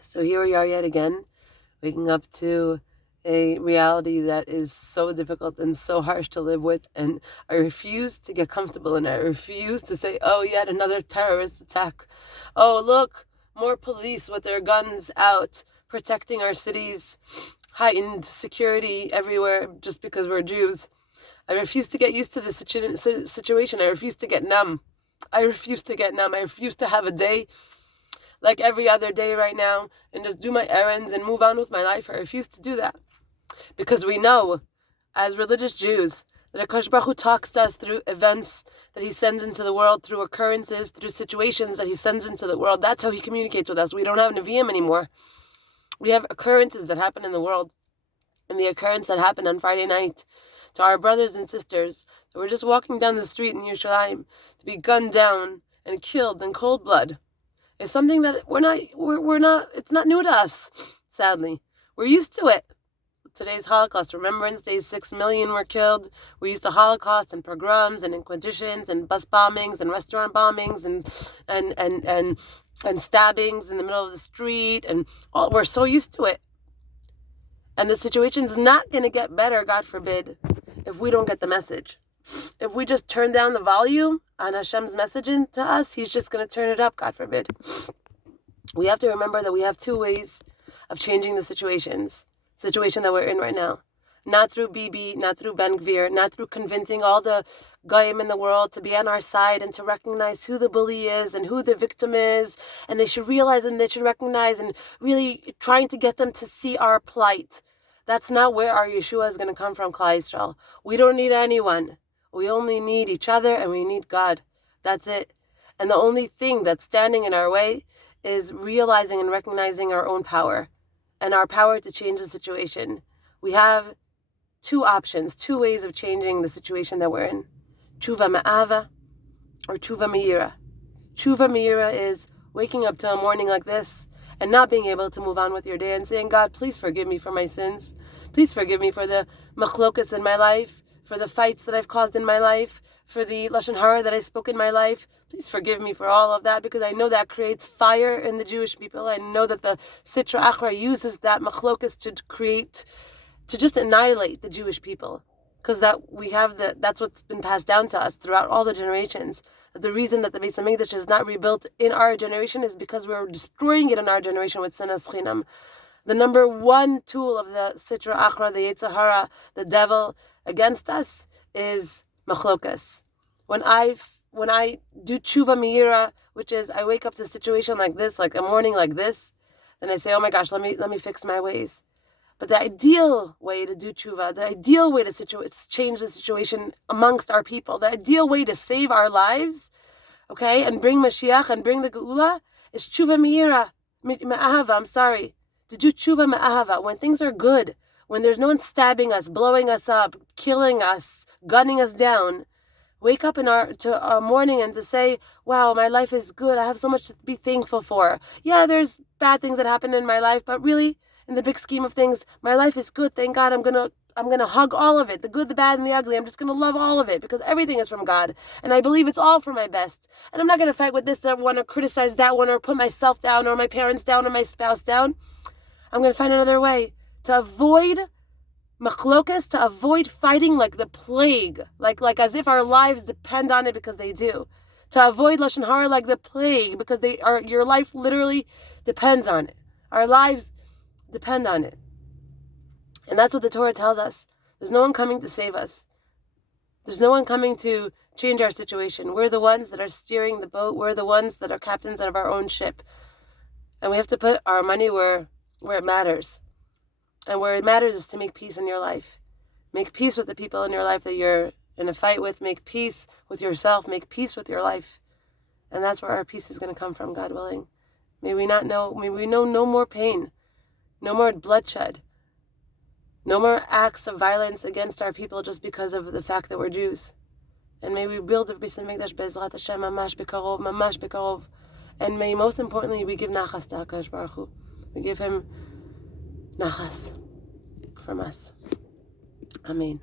So here we are yet again, waking up to a reality that is so difficult and so harsh to live with, and I refuse to get comfortable in it. I refuse to say, oh, yet another terrorist attack. Oh, look, more police with their guns out, protecting our cities, heightened security everywhere just because we're Jews. I refuse to get used to this situation. I refuse to get numb. I refuse to get numb. I refuse to have a day like every other day right now and just do my errands and move on with my life. I refuse to do that. Because we know, as religious Jews, that HaKadosh Baruch Hu talks to us through events that He sends into the world, through occurrences, through situations that He sends into the world. That's how He communicates with us. We don't have Nevi'im anymore. We have occurrences that happen in the world. And the occurrence that happened on Friday night to our brothers and sisters that were just walking down the street in Yerushalayim to be gunned down and killed in cold blood is something that it's not new to us, sadly. We're used to it. Today's Holocaust Remembrance Day, 6 million were killed. We're used to Holocaust and pogroms and inquisitions and bus bombings and restaurant bombings and stabbings in the middle of the street, and we're so used to it. And the situation's not going to get better, God forbid, if we don't get the message. If we just turn down the volume on Hashem's messaging to us, He's just going to turn it up, God forbid. We have to remember that we have two ways of changing the situation that we're in right now. Not through Bibi, not through Ben Gvir, not through convincing all the goyim in the world to be on our side and to recognize who the bully is and who the victim is, and they should realize and they should recognize, and really trying to get them to see our plight. That's not where our Yeshua is going to come from, Klal Yisrael. We don't need anyone. We only need each other and we need God. That's it. And the only thing that's standing in our way is realizing and recognizing our own power and our power to change the situation. We have two options, two ways of changing the situation that we're in. Tshuva Ma'ava or Tshuva Meira. Tshuva Meira is waking up to a morning like this and not being able to move on with your day and saying, God, please forgive me for my sins. Please forgive me for the machlokas in my life, for the fights that I've caused in my life, for the lashon hara that I spoke in my life. Please forgive me for all of that, because I know that creates fire in the Jewish people. I know that the Sitra Achra uses that machlokas to just annihilate the Jewish people, because that's what's been passed down to us throughout all the generations. The reason that the Beis Hamikdash is not rebuilt in our generation is because we're destroying it in our generation with sinas chinam. The number one tool of the Sitra Achra, the Yetzer Hara, the devil against us is machlokas. When I do tshuva meira, which is I wake up to a situation like this, like a morning like this, then I say, oh my gosh, let me fix my ways. But the ideal way to do tshuva, the ideal way to change the situation amongst our people, the ideal way to save our lives, okay, and bring Mashiach and bring the Geula is tshuva meira, ma'ahava, to do tshuva ma'ahava, when things are good, when there's no one stabbing us, blowing us up, killing us, gunning us down. Wake up to our morning and to say, wow, my life is good. I have so much to be thankful for. Yeah, there's bad things that happen in my life, but really, in the big scheme of things, my life is good. Thank God. I'm gonna hug all of it, the good, the bad, and the ugly. I'm just gonna love all of it, because everything is from God, and I believe it's all for my best. And I'm not gonna fight with this one or criticize that one or put myself down or my parents down or my spouse down. I'm gonna find another way to avoid machlokas, to avoid fighting like the plague, like as if our lives depend on it, because they do. To avoid lashon hara like the plague, because your life literally depends on it. Our lives depend on it. And that's what the Torah tells us. There's no one coming to save us. There's no one coming to change our situation. We're the ones that are steering the boat. We're the ones that are captains of our own ship. And we have to put our money where it matters. And where it matters is to make peace in your life. Make peace with the people in your life that you're in a fight with. Make peace with yourself. Make peace with your life. And that's where our peace is going to come from, God willing. May we know no more pain. No more bloodshed. No more acts of violence against our people just because of the fact that we're Jews. And may we build a Beis Hamikdash Be'ezrat Hashem mamash bekarov. And may, most importantly, we give nachas to HaKadosh Baruch Hu. We give Him nachas from us. Amen.